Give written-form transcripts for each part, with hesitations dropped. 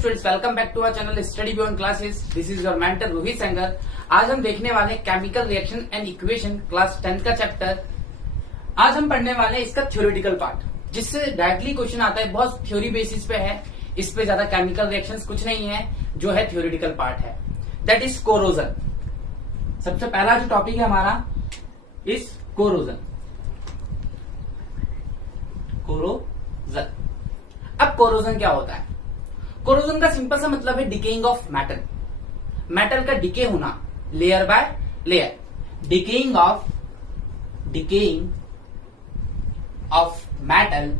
Students, welcome back to our channel study beyond classes. This is your mentor Rohit Sangar. आज हम देखने वाले chemical reaction and equation class 10 का chapter. आज हम पढ़ने वाले हैं इसका थ्योरेटिकल पार्ट, जिससे डायरेक्टली क्वेश्चन आता है, बहुत थ्योरी बेसिस पे है। इस पे ज्यादा केमिकल रिएक्शंस कुछ नहीं है, जो है थ्योरेटिकल पार्ट है, दैट इज कोरोजन। सबसे पहला जो टॉपिक है हमारा इस कोरोजन। अब कोरोजन क्या होता है? कोरोजन का सिंपल सा मतलब है डिकेइंग ऑफ मेटल। मेटल का डिके होना layer by layer, decaying of metal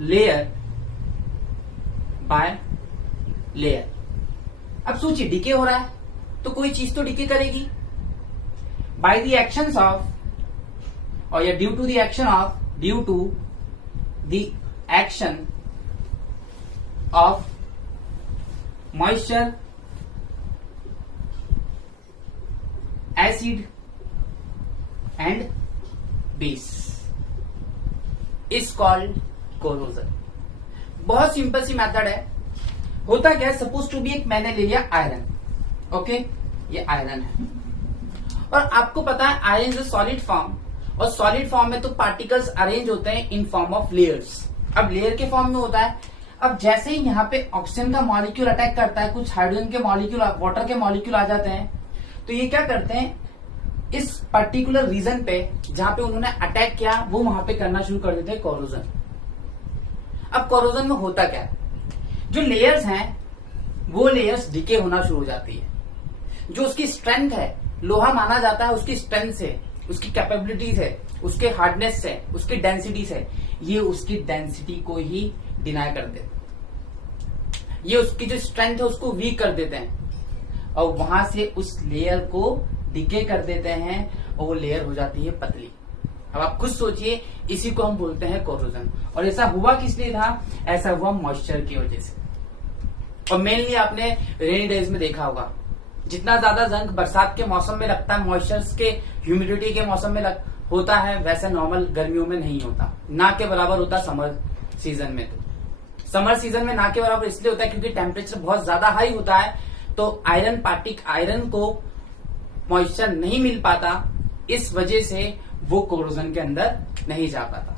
layer by layer. अब सोचिए, डिके हो रहा है तो कोई चीज तो डिके करेगी बाय द एक्शंस ऑफ, और या due to the action of moisture, acid and base is called corrosion। बहुत सिंपल सी मेथड है। होता क्या है, सपोज टू बी एक मैंने ले लिया आयरन। ओके, ये आयरन है और आपको पता है iron is a solid form, और सॉलिड फॉर्म में तो पार्टिकल्स अरेंज होते हैं इन फॉर्म ऑफ लेयर्स। अब लेयर के फॉर्म में होता है। अब जैसे ही यहाँ पे ऑक्सीजन का मॉलिक्यूल अटैक करता है, कुछ हाइड्रोजन के मॉलिक्यूल, वाटर के मॉलिक्यूल आ जाते हैं, तो ये क्या करते हैं, इस पर्टिकुलर रीजन पे जहां पे उन्होंने अटैक किया वो वहां पे करना शुरू कर देते हैं कोरोजन। अब कोरोजन में होता क्या है, जो लेयर्स हैं वो लेयर्स डिके होना शुरू हो जाती है। जो उसकी स्ट्रेंथ है, लोहा माना जाता है उसकी स्ट्रेंथ से, उसकी कैपेबिलिटीज है, उसके हार्डनेस से, उसकी डेंसिटी से, ये उसकी डेंसिटी को ही डिनाई कर देते हैं। ये उसकी जो स्ट्रेंथ है उसको वीक कर देते हैं और वहां से उस लेयर को डिके कर देते हैं और वो लेयर हो जाती है पतली। अब आप खुद सोचिए, इसी को हम बोलते हैं कोरोजन। और ऐसा हुआ किस लिए था? ऐसा हुआ मॉइस्चर की वजह से। और मेनली आपने रेनी डेज में देखा होगा, जितना ज्यादा जंग बरसात के मौसम में लगता है, मॉइस्चर्स के ह्यूमिडिटी के मौसम में होता है, वैसा नॉर्मल गर्मियों में नहीं होता। ना के बराबर होता समर सीजन में। तो समर सीजन में ना के बराबर इसलिए होता है क्योंकि टेम्परेचर बहुत ज्यादा हाई होता है, तो आयरन को मॉइस्चर नहीं मिल पाता, इस वजह से वो कोरोजन के अंदर नहीं जा पाता।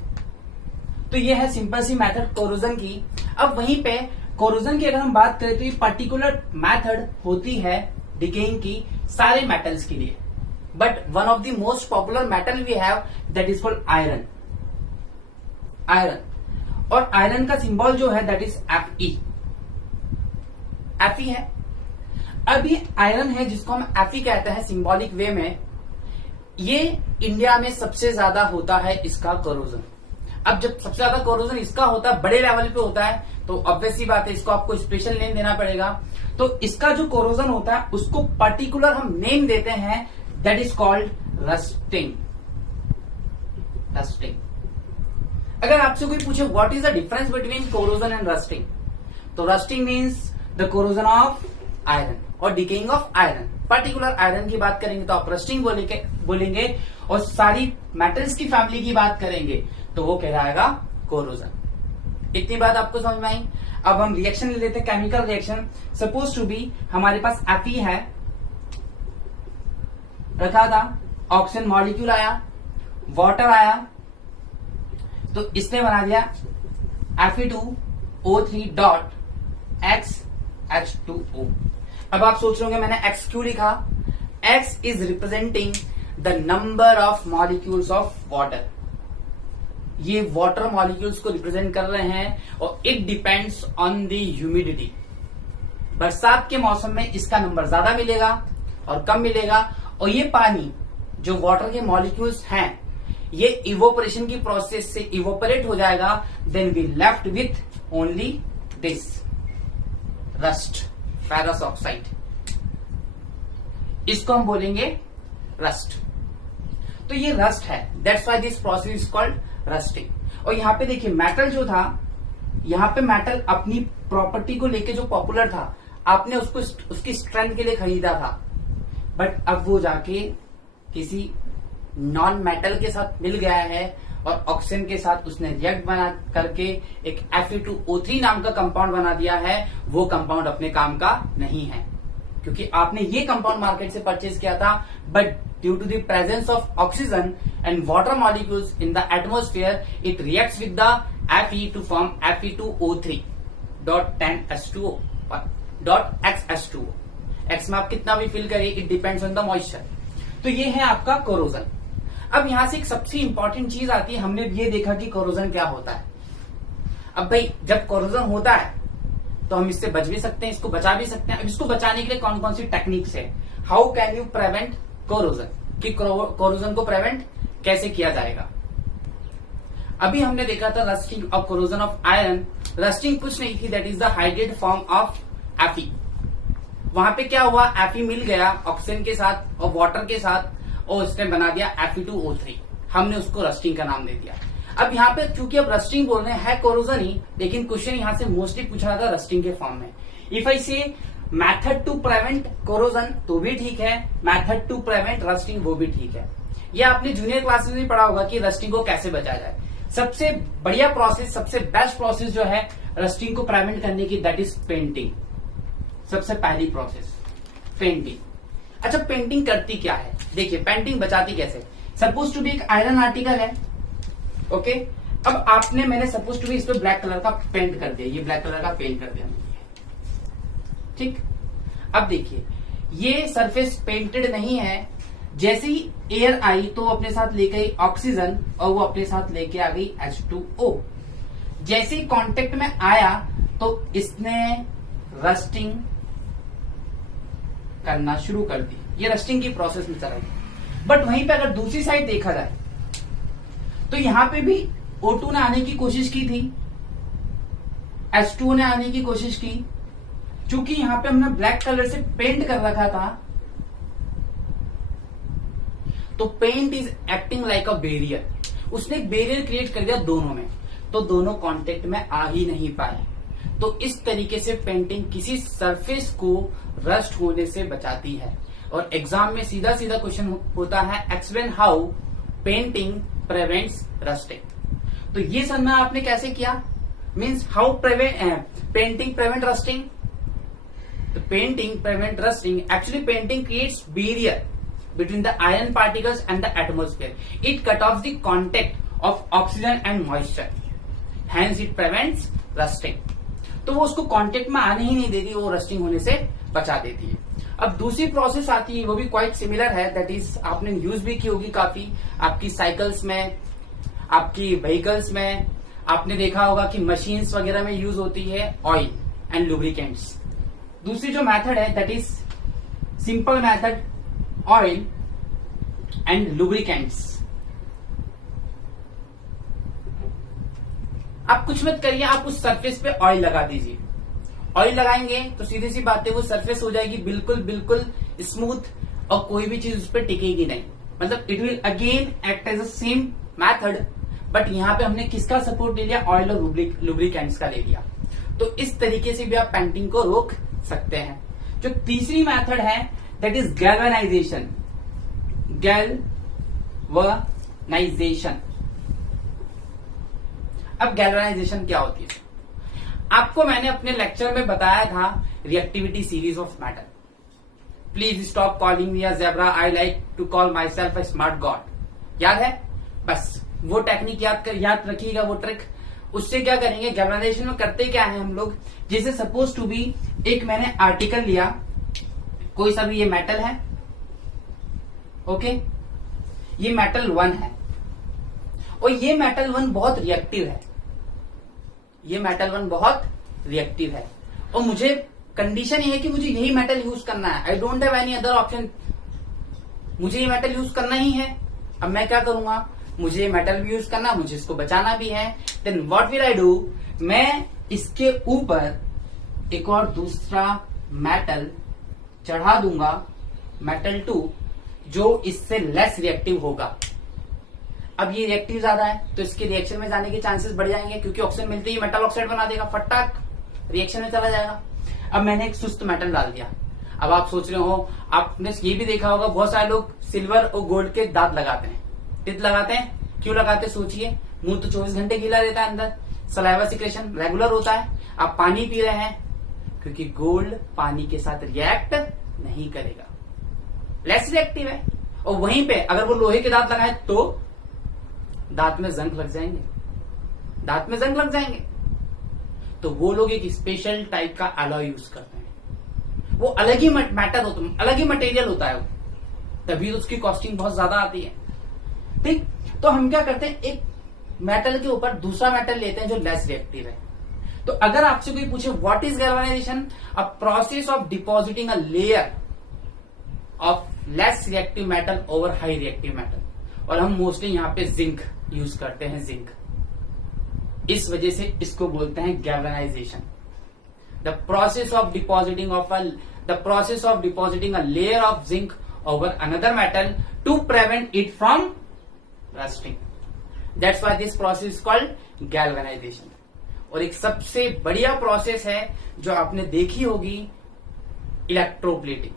तो ये है सिंपल सी मेथड कोरोजन की। अब वहीं पे कोरोजन की अगर हम बात करें तो ये पर्टिकुलर मेथड होती है डिकेइंग की सारे मेटल्स के लिए, but one of the most popular metal we have that is called iron. और आयरन का सिंबल जो है दैट इज Fe है। अब ये आयरन है जिसको हम Fe कहते हैं सिंबॉलिक वे में। ये इंडिया में सबसे ज्यादा होता है इसका कोरोजन। अब जब सबसे ज्यादा कोरोजन इसका होता है, बड़े लेवल पे होता है, तो ऑब्वियस सी बात है इसको आपको स्पेशल नेम देना पड़ेगा। तो इसका जो कोरोजन होता है उसको पर्टिकुलर हम नेम देते हैं, दैट इज कॉल्ड रस्टिंग। अगर आपसे कोई पूछे what is the difference between corrosion and rusting, तो rusting means the corrosion of iron और decaying of iron. Particular iron की बात करेंगे तो आप रस्टिंग बोलेंगे, और सारी मेटल्स की फैमिली की बात करेंगे तो वो कहलाएगा कोरोजन। इतनी बात आपको समझ में आई। अब हम रिएक्शन ले लेते हैं, chemical reaction. Suppose to be हमारे पास Fe है, रखा था, ऑक्सीजन मॉलिक्यूल आया, वाटर आया, तो इसने बना दिया Fe2O3.XH2O। अब आप सोच रहे होंगे मैंने X क्यों लिखा? X is representing the number of molecules of water. ये वाटर मॉलिक्यूल्स को रिप्रेजेंट कर रहे हैं और it depends on the humidity. बरसात के मौसम में इसका नंबर ज्यादा मिलेगा और कम मिलेगा, और ये पानी जो वाटर के मॉलिक्यूल्स हैं ये इवोपरेशन की प्रोसेस से इवोपरेट हो जाएगा। Then we left with only this rust, ferrous oxide. इसको हम बोलेंगे रस्ट। तो ये रस्ट है, that's why this process is called rusting. और यहां पे देखिए मेटल जो था, यहां पे मेटल अपनी प्रॉपर्टी को लेके जो पॉपुलर था, आपने उसको उसकी स्ट्रेंथ के लिए खरीदा था, बट अब वो जाके किसी नॉन मेटल के साथ मिल गया है और ऑक्सीजन के साथ उसने रिएक्ट बना करके एक Fe2O3 नाम का कंपाउंड बना दिया है, वो कंपाउंड अपने काम का नहीं है, क्योंकि आपने ये कंपाउंड मार्केट से परचेज किया था, but due to the presence of oxygen and water molecules in the atmosphere it reacts with the Fe to form Fe2O3 .10H2O .XH2O। X में आप कितना भी फिल करिए, it depends on the moisture. तो ये है आपका कोरोजन। अब यहां से एक सबसे इंपॉर्टेंट चीज आती है, हमने ये देखा कि कोरोजन क्या होता है। अब भाई जब कोरोजन होता है तो हम इससे बच भी सकते हैं, इसको बचा भी सकते हैं। अब इसको बचाने के लिए कौन कौन सी टेक्निक्स है, how can you prevent corrosion, कि कोरोजन को प्रिवेंट कैसे किया जाएगा। अभी हमने देखा था rusting of corrosion of iron. Rusting कुछ नहीं थी, that is the hydrated form of Fe। वहां पे क्या हुआ, Fe मिल गया ऑक्सीजन के साथ और वाटर के साथ और उसने बना दिया Fe2O3, हमने उसको रस्टिंग का नाम दे दिया। अब यहाँ पे चूंकि अब रस्टिंग बोल रहे हैं कोरोजन ही, लेकिन क्वेश्चन यहाँ से मोस्टली पूछा जाता है रस्टिंग के फॉर्म में। इफ आई से मेथड टू प्रिवेंट कोरोजन तो भी ठीक है, मेथड टू प्रिवेंट रस्टिंग वो भी ठीक है। ये आपने जूनियर क्लासेस में पढ़ा होगा कि रस्टिंग को कैसे बचाया जाए। सबसे बढ़िया प्रोसेस, सबसे बेस्ट प्रोसेस जो है रस्टिंग को प्रिवेंट करने की, दैट इज पेंटिंग। सबसे पहली प्रोसेस पेंटिंग। अच्छा, पेंटिंग करती क्या है, देखिए पेंटिंग बचाती कैसे। सपोज टू बी एक आयरन आर्टिकल है, ओके। अब आपने, मैंने सपोज टू बी इस पे ब्लैक कलर का पेंट कर दिया, ये ब्लैक कलर का पेंट कर दिया, ठीक। अब देखिए ये सरफेस पेंटेड नहीं है, जैसे ही एयर आई तो अपने साथ लेके आई ऑक्सीजन और वो अपने साथ लेके आ गई H2O। जैसे ही कांटेक्ट में आया तो इसने रस्टिंग करना शुरू कर दी, ये रस्टिंग की प्रोसेस में चल रही है। बट वहीं पे अगर दूसरी साइड देखा जाए तो यहां पे भी O2 ने आने की कोशिश की थी, H2O ने आने की कोशिश की। चूंकि यहां पे हमने ब्लैक कलर से पेंट कर रखा था, तो paint is acting like a barrier. उसने एक बैरियर क्रिएट कर दिया दोनों में, तो दोनों कांटेक्ट में आ ही नहीं पाए। तो इस तरीके से पेंटिंग किसी सरफेस को रस्ट होने से बचाती है। और एग्जाम में सीधा सीधा क्वेश्चन होता है, explain how painting prevents rusting. तो ये समझना आपने कैसे किया, means how painting prevent rusting. Painting prevent rusting, actually painting creates barrier between the iron particles and the atmosphere. It cut off the contact of oxygen and moisture. Hence it prevents rusting. तो वो उसको contact में आने ही नहीं देती, वो rusting होने से बचा देती है। अब दूसरी प्रोसेस आती है, वो भी क्वाइट सिमिलर है, दैट इज आपने यूज भी की होगी काफी आपकी साइकिल्स में, आपकी व्हीकल्स में। आपने देखा होगा कि मशीन्स वगैरह में यूज होती है ऑयल एंड लुब्रिकेंट्स। दूसरी जो मेथड है that is simple method, oil and lubricants. आप कुछ मत करिए, आप उस सरफेस पे ऑयल लगा दीजिए। ऑयल लगाएंगे तो सीधी सी बात है वो सरफेस हो जाएगी बिल्कुल बिल्कुल स्मूथ और कोई भी चीज उस पर टिकेगी नहीं। मतलब it will again act as a same method, but यहां पे हमने किसका सपोर्ट ले लिया, ऑयल और लुब्रिकेंट्स का ले लिया। तो इस तरीके से भी आप पेंटिंग को रोक सकते हैं। जो तीसरी मैथड है दैट इज गैल्वेनाइजेशन। गैल्वेनाइजेशन। अब गैल्वेनाइजेशन क्या होती है, आपको मैंने अपने लेक्चर में बताया था reactivity series of matter. Please stop calling me a zebra, I like to call myself a smart god. याद है, बस वो टेक्निक याद रखिएगा, वो ट्रिक। उससे क्या करेंगे, गैल्वेनाइजेशन में करते क्या है हम लोग, जैसे सपोज टू बी एक मैंने आर्टिकल लिया, कोई सा भी, ये मेटल है, ओके, ये मेटल 1 है और ये मेटल 1 बहुत रिएक्टिव है, ये मेटल 1 बहुत रिएक्टिव है और मुझे कंडीशन ये है कि मुझे यही मेटल यूज करना है, I don't have any other option, मुझे ये मेटल यूज करना ही है। अब मैं क्या करूंगा, मुझे ये मेटल भी यूज करना, मुझे इसको बचाना भी है। Then what will I do, मैं इसके ऊपर एक और दूसरा मेटल चढ़ा दूंगा, मेटल 2, जो इससे लेस रिएक्टिव होगा। अब ये रिएक्टिव ज्यादा है तो इसके रिएक्शन में जाने के चांसेस बढ़ जाएंगे, क्योंकि ऑक्सीजन मिलते ही मेटल ऑक्साइड बना देगा, फटाक रिएक्शन में चला जाएगा। अब मैंने एक सुस्त मेटल डाल दिया। अब आप सोच रहे हो, आपने ये भी देखा होगा बहुत सारे लोग सिल्वर और गोल्ड के दांत लगाते हैं, टिथ लगाते हैं, क्यों लगाते हैं सोचिए, मुंह तो 24 घंटे गीला रहता है, अंदर सलाइवा सिक्रेशन रेगुलर होता है। आप पानी पी रहे हैं क्योंकि गोल्ड पानी के साथ रिएक्ट नहीं करेगा, लेस रिएक्टिव है। और वहीं पे अगर वो लोहे के दांत लगाए तो दांत में जंग लग जाएंगे, दांत में जंग लग जाएंगे। तो वो लोग एक स्पेशल टाइप का अलॉय यूज करते हैं, वो अलग ही मैटर होता है, अलग ही मटेरियल होता है वो, तभी तो उसकी कॉस्टिंग बहुत ज्यादा आती है। ठीक, तो हम क्या करते हैं, एक मेटल के ऊपर दूसरा मेटल लेते हैं जो लेस रिएक्टिव है। तो अगर आपसे कोई पूछे what is galvanisation, a process of depositing a layer of less reactive metal over high reactive metal, और हम मोस्टली यहां पे जिंक यूज करते हैं, जिंक, इस वजह से इसको बोलते हैं galvanisation. The process of depositing a layer of zinc over another metal to prevent it from rusting. That's why this process is called galvanization. और एक सबसे बढ़िया प्रोसेस है जो आपने देखी होगी, इलेक्ट्रोप्लेटिंग।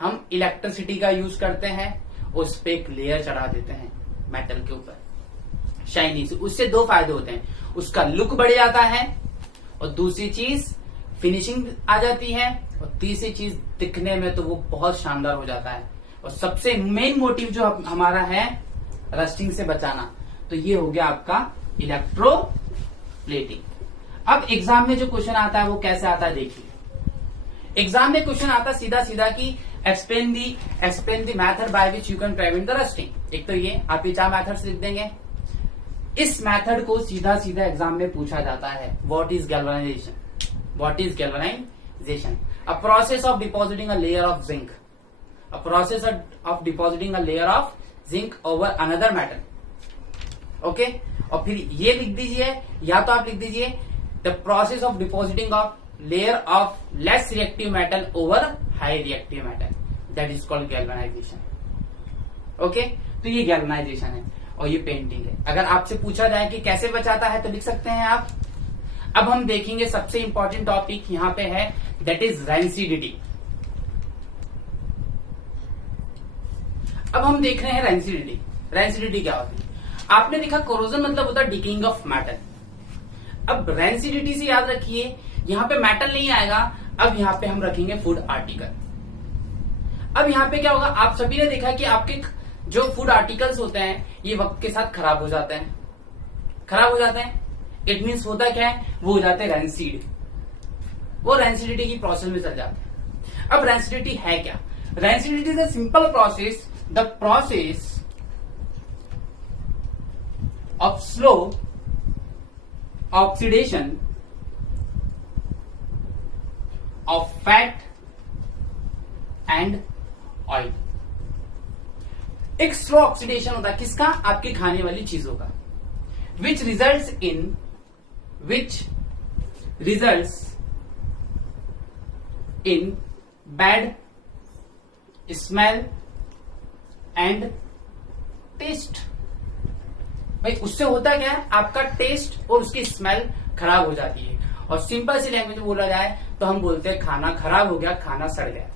हम इलेक्ट्रिसिटी का यूज करते हैं, उस पे एक लेयर चढ़ा देते हैं मेटल के ऊपर शाइनी से। उससे दो फायदे होते हैं, उसका लुक बढ़ जाता है, और दूसरी चीज फिनिशिंग आ जाती है, और तीसरी चीज दिखने में तो वो बहुत शानदार हो जाता है। और सबसे मेन मोटिव जो हमारा है रस्टिंग से बचाना, तो ये हो गया आपका इलेक्ट्रोप्लेटिंग। अब एग्जाम में जो क्वेश्चन आता है वो कैसे आता है देखिए। एग्जाम में क्वेश्चन आता सीधा सीधा कि explain the method by which you can prevent the rusting. एक तो ये आप ये 4 मैथड्स लिख देंगे। इस मैथड को सीधा सीधा एग्जाम में पूछा जाता है, what is galvanisation, what is galvanisation, a process of depositing a layer of zinc, a process of depositing a layer of zinc over another metal. Okay, और फिर ये लिख दीजिए, या तो आप लिख दीजिए the process of depositing of layer of less reactive metal over high reactive metal, that is called galvanisation. Okay, तो ये गैल्वेनाइजेशन है और ये पेंटिंग है। अगर आपसे पूछा जाए कि कैसे बचाता है तो लिख सकते हैं आप। अब हम देखेंगे सबसे इंपॉर्टेंट टॉपिक यहां पे है, दैट इज रेंसिडिटी। अब हम देख रहे हैं रेंसिडिटी। रेंसिडिटी क्या होती है? आपने देखा कोरोजन मतलब होता है डिकेइंग ऑफ मेटल। अब रेंसिडिटी से याद रखिए, यहां पे मेटल नहीं आएगा, अब यहां पे हम रखेंगे फूड आर्टिकल। अब यहां पे क्या होगा, आप सभी ने देखा कि आपके जो फूड आर्टिकल्स होते हैं ये वक्त के साथ खराब हो जाते हैं, खराब हो जाते हैं। इट मीन्स होता क्या है, वो हो जाते हैं रेंसिड, वो रेंसिडिटी की प्रोसेस में चल जाते हैं। अब रेंसिडिटी है क्या? Rancidity is a simple process, the process of slow oxidation of fat and oil. एक स्लो ऑक्सीडेशन होता है किसका? आपकी खाने वाली चीजों का, which results in bad smell and taste। भाई उससे होता क्या है, आपका टेस्ट और उसकी स्मेल खराब हो जाती है। और सिंपल सी लैंग्वेज में बोला जाए तो हम बोलते हैं खाना खराब हो गया, खाना सड़ गया,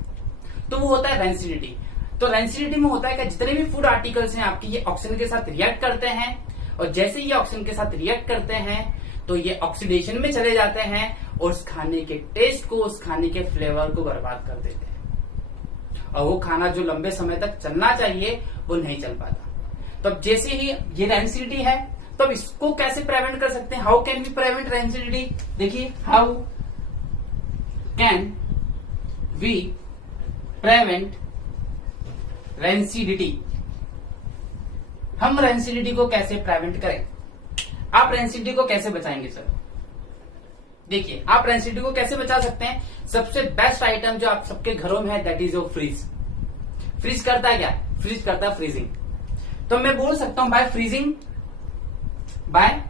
तो वो होता है रेंसिडिटी। तो रेंसिडिटी में होता है कि जितने भी फूड आर्टिकल्स हैं आपके, ये ऑक्सीजन के साथ रिएक्ट करते हैं, और जैसे ये ऑक्सीजन के साथ रिएक्ट करते हैं तो ये ऑक्सीडेशन में चले जाते हैं और उस खाने के टेस्ट को, उस खाने के फ्लेवर को बर्बाद कर देते हैं, और वो खाना जो लंबे समय तक चलना चाहिए वो नहीं चल पाता। तो अब जैसे ही ये रेंसिडिटी है, तो अब इसको कैसे प्रिवेंट कर सकते हैं? How can we prevent rancidity? देखिए, how can we prevent rancidity. हम रेंसिडिटी को कैसे प्रिवेंट करें? आप रेंसिडिटी को कैसे बचाएंगे सर? देखिए, आप रेंसिडिटी को कैसे बचा सकते हैं? सबसे बेस्ट आइटम जो आप सबके घरों में है, that is your fridge. Fridge करता है क्या? फ्रीज करता है फ्रीजिंग। तो मैं बोल सकता हूं बाय फ्रीजिंग, बाय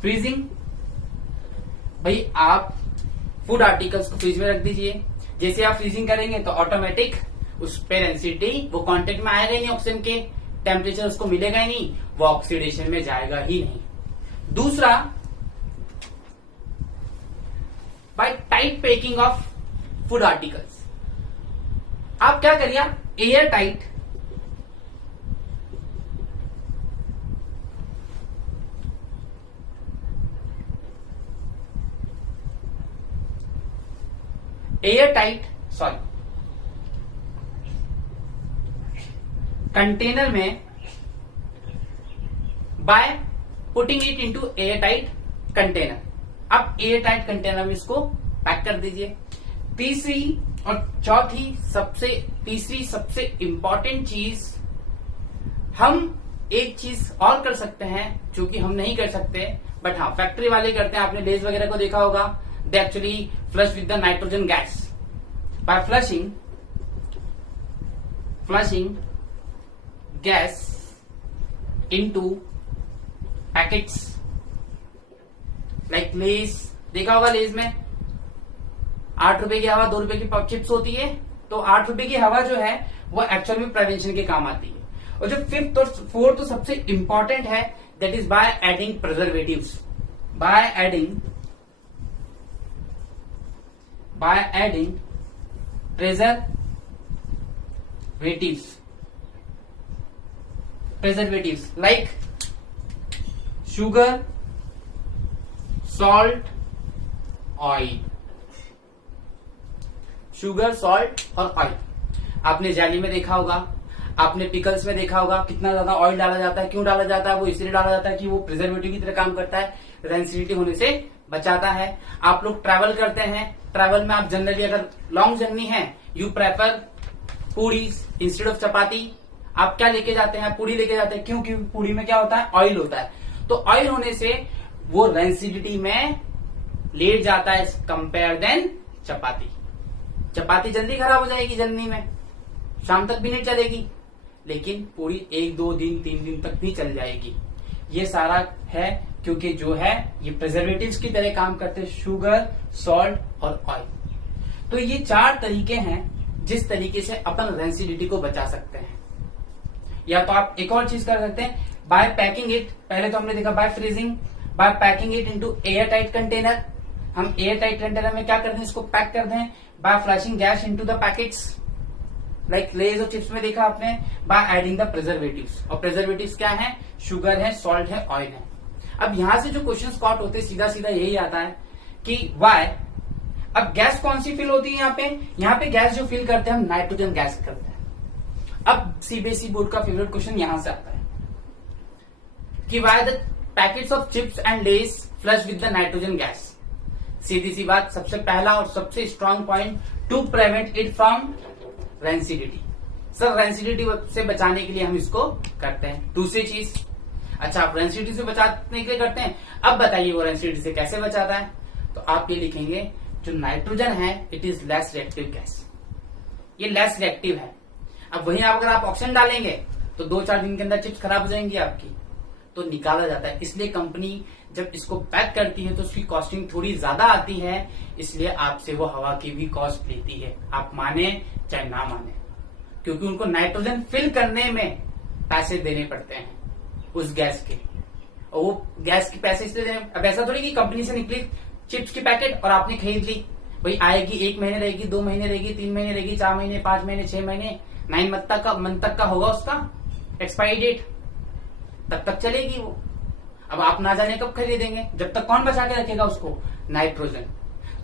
फ्रीजिंग। भाई आप फूड आर्टिकल्स को फ्रिज में रख दीजिए, जैसे आप फ्रीजिंग करेंगे तो ऑटोमेटिक उस पे रेंसिडिटी, वो कांटेक्ट में आएगा ही नहीं, ऑक्सीजन के टेम्परेचर उसको मिलेगा ही नहीं, वो ऑक्सीडेशन में जाएगा ही नहीं। दूसरा, by tight packing of food articles. आप क्या करिए, एयर टाइट कंटेनर में by putting it into air tight container. अब एयर टाइट कंटेनर में इसको पैक कर दीजिए। तीसरी सबसे इंपॉर्टेंट चीज, हम एक चीज और कर सकते हैं जो कि हम नहीं कर सकते, बट हाँ फैक्ट्री वाले करते हैं। आपने लेज वगैरह को देखा होगा, they actually flush with the nitrogen gas by flushing gas into packets like Lay's. देखा होगा लेज में 8 रुपए की हवा 2 रुपए की चिप्स होती है, तो 8 रुपए की हवा जो है वो एक्चुअल में प्रिवेंशन के काम आती है। और जो फिफ्थ और फोर्थ तो सबसे इंपॉर्टेंट है, that is by adding preservatives. By adding preservatives like sugar, salt, oil। Sugar, salt और ऑयल आपने जैली में देखा होगा, आपने पिकल्स में देखा होगा, कितना ज्यादा ऑयल डाला जाता है। क्यों डाला जाता है? वो इसलिए डाला जाता है कि वो प्रिजर्वेटिव की तरह काम करता है, रेंसिडिटी होने से बचाता है। आप लोग ट्रैवल करते हैं, ट्रैवल में आप जनरली अगर लॉन्ग जर्नी है, you prefer puris instead of chapati. आप क्या लेके जाते हैं? पूरी लेके जाते हैं। क्योंकि पूरी में क्या होता है? ऑयल होता है। तो ऑयल होने से वो रेंसिडिटी में लेट जाता है कंपेयर देन चपाती। चपाती जल्दी खराब हो जाएगी जल्दी में, शाम तक भी नहीं चलेगी, लेकिन पूरी 1 2 दिन 3 दिन तक भी चल जाएगी। ये सारा है क्योंकि जो है ये प्रिजर्वेटिव्स की तरह काम करते हैं, शुगर, सॉल्ट और ऑयल। तो ये 4 तरीके हैं जिस तरीके से अपन रेंसिडिटी को बचा सकते हैं। या तो आप एक और चीज कर सकते हैं, बाय पैकिंग इट। पहले तो हमने देखा by freezing, by packing it into air tight container. हम एयर टाइट कंटेनर में क्या करते हैं? इसको पैक करते हैं। By flushing gas into the packets like Lay's और चिप्स में देखा आपने। बाय एडिंग द प्रिजर्वेटिव्स, और प्रिजर्वेटिव्स क्या है? शुगर है, सॉल्ट है, ऑयल है। अब यहां से जो क्वेश्चन स्पॉट होते हैं सीधा सीधा यही आता है कि वाई। अब गैस कौन सी फिल होती है यहाँ पे? यहाँ पे गैस जो फिल करते हैं हम नाइट्रोजन गैस करते हैं। अब सीबीएसई बोर्ड का फेवरेट क्वेश्चन यहां से आता है कि why the packets of chips and Lay's flush with the nitrogen gas. सीधी सी बात, सबसे पहला और सबसे strong point, to prevent it from rancidity. Sir rancidity से बचाने के लिए हम इसको करते हैं। दूसरी चीज, अच्छा आप रेंसिडिटी से बचाने के लिए करते हैं, अब बताइए वो रेंसिडिटी से कैसे बचाता है? तो आप ये लिखेंगे, जो नाइट्रोजन है it is less reactive gas, ये लेस रिएक्टिव है। अब वहीं अगर आप ऑक्सीजन डालेंगे तो 2-4 दिन के अंदर चिप्स खराब हो जाएंगी आपकी, तो निकाला जाता है। इसलिए कंपनी जब इसको पैक करती है तो उसकी कॉस्टिंग थोड़ी ज्यादा आती है, इसलिए आपसे वो हवा की भी कॉस्ट लेती है, आप माने चाहे ना माने, क्योंकि उनको नाइट्रोजन फिल करने में पैसे देने पड़ते हैं उस गैस के। और वो गैस के पैसे इसलिए देने, अब ऐसा थोड़ी कि कंपनी से निकली चिप्स की पैकेट और आपने खरीद ली, भाई आएगी 1 महीने रहेगी, 2 महीने रहेगी, 3 महीने रहेगी, 4 महीने, 5 महीने, 6 महीने, 9 मंथ तक का होगा उसका एक्सपायरी डेट, तब तक चलेगी वो। अब आप ना जाने कब खरीदेंगे, जब तक कौन बचा के रखेगा उसको? नाइट्रोजन।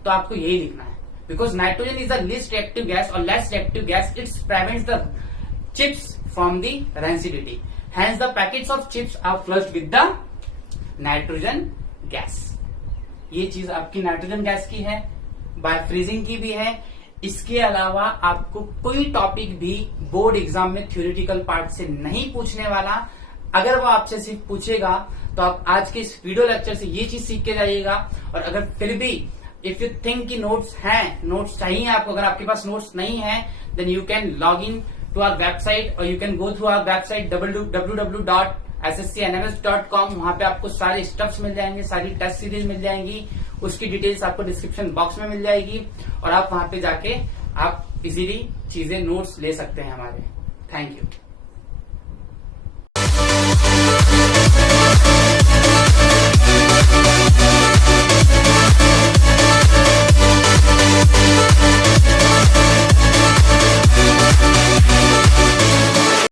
तो आपको यही लिखना है, because nitrogen is the least reactive gas और less reactive gas, it's prevents the chips from the rancidity, hence the packets of chips are flushed with the nitrogen gas. ये चीज आपकी नाइट्रोजन गैस की है, बाय फ्रीजिंग की भी है। इसके अलावा आपको कोई टॉपिक भी बोर्ड एग्जाम में थ्योरेटिकल पार्ट से नहीं पूछने वाला। अगर वो आपसे सिर्फ पूछेगा तो आप आज के इस वीडियो लेक्चर से ये चीज सीख के जाइएगा। और अगर फिर भी इफ यू थिंक कि नोट्स हैं, नोट्स चाहिए आपको, अगर आपके पास नोट्स नहीं है, then you can log in to our website और you can go through our website www.sscnms.com। वहां पे आपको सारे स्टेप्स मिल जाएंगे, सारी टेस्ट सीरीज मिल जाएंगी, उसकी डिटेल्स आपको डिस्क्रिप्शन बॉक्स में मिल जाएगी और आप वहां पे जाके आप इजीली चीजें नोट्स ले सकते हैं हमारे। Thank you.